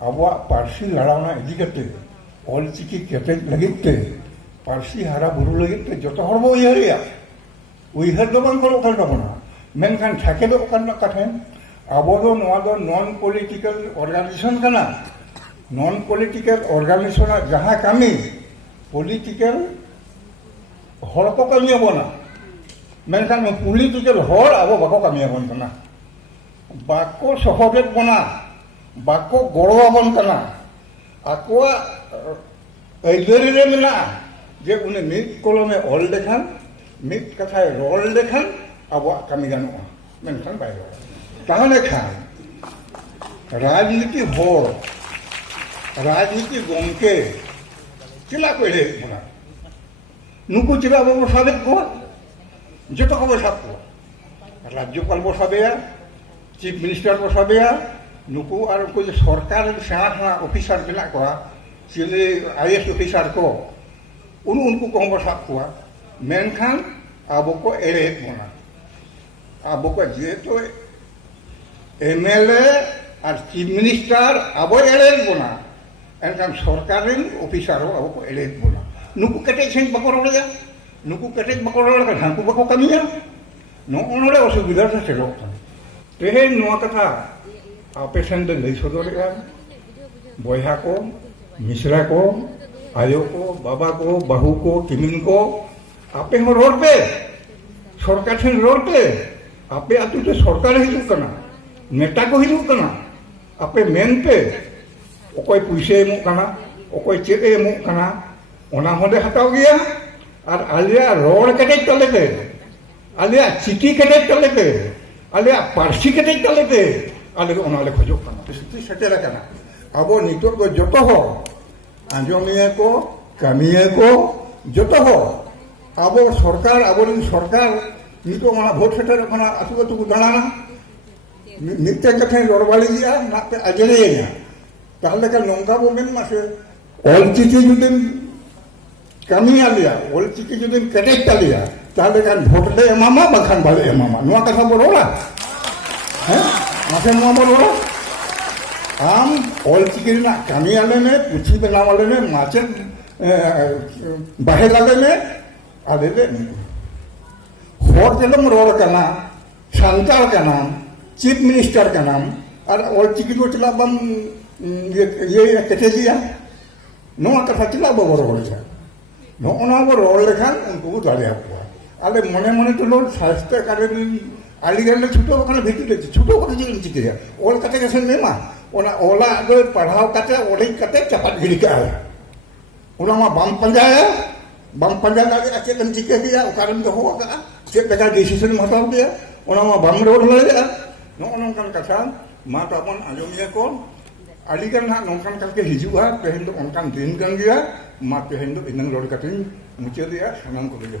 abuak parsi larana idi kate olchiki ketek lagit te parsi hara buru lagit te joto hor bo uihar do bang koro kan tabona menkan thake do kan kathen abo do noa do non political organization kana non political organization jaha kami political hor ko kami abona menkan political hor abo bako kami abon kana bako sohoget bona bako goro abon kana akwa aidari re mena je une mit kolome ol dekhan mit kathay rol dekhan abo kami ganoa menkan bai tahane khan rajniti hor rajniti gomke chila koile bona nuku chila abo sabe ko joto ko sab ko রাজ্যপাল বসাবেয়া chief minister বসাবেয়া নুকু আর কো সরকার সেনা সেনা officer মেলা কোয়া chilli IAS officer को उनको को बसाब को मेनखान अब को एरे बना अब को जे तो एमएलए और चीफ मिनिस्टर अब एरे बना एनखान सरकारी ऑफिसर अब को एरे बना नुकु कटे छेन बको रोड़े नुकु कटे बको रोड़े हांकु बको कमिया नो ओनोरे असुविधा से सेलो तेहेन नोआ कथा आपे सेंदे लई सदरेगा बयहा को मिश्रा को आयो को बाबा को बाहू को किमिन को आपे हो रोड पे सरकार ठेन रोड पे आपे आतु ते सरकार हिजु कना नेता को हिजु कना आपे मेन पे ओकोय पुइसे एमु कना ओकोय चेते एमु कना ओना होदे हटाव गया और आलिया रोड कटे चले पे आलिया चिठी कटे चले पे आलिया पार्सी कटे चले पे आले ओनाले खोजो कना स्थिति सेटेला कना अब नितो को जतो हो आंजमिया को कामिया को जतो हो अब सरकार अब सरकार नितो माना भोट सेटर कना आतु आतु दाना नित्य कथे लड़वाली दिया नाते अजले ना ताहले का नोंगा बो मेन मासे olchiki जुदिन कामिया लिया olchiki जुदिन कटेक्ट लिया ताहले का भोट दे एमामा बखान बाले एमामा नोआ कथा बोरोला हैं मासे नोआ बोरोला आम olchiki ना कामिया लेने पुछी बना वाले ने माचे बाहे लाले ने आले ले होर केलम रोल का नाम शांताल का नाम चीफ मिनिस्टर का नाम और olchiki को चला बम ये कटे दिया नोआ कथा चला बो रोल है नो ओना बो रोल लेखान उनको दाले आपको आले मने मने तो लोग स्वास्थ्य कार्य आलिगढ़ छुटो कना भेटी ले छुटो कते जिन चिकिया ओल कते के सन मा ओना ओला दो पढ़ाव कते ओडे कते चपट गिरी का ओना मा बम पंजा का अच्छे कन चिके दिया कारण तो हो का से बेकार डिसीजन हटाव दिया ओना मा बम रोड ले दिया नो ओना कन कथा मा तो अपन आजमिया को आलिगढ़ ना नोंकान करके हिजुआ पेहन दो ओनकान दिन गन गया मा पेहन दो इनंग रोड कटिंग मुचे दिया सनम को दिया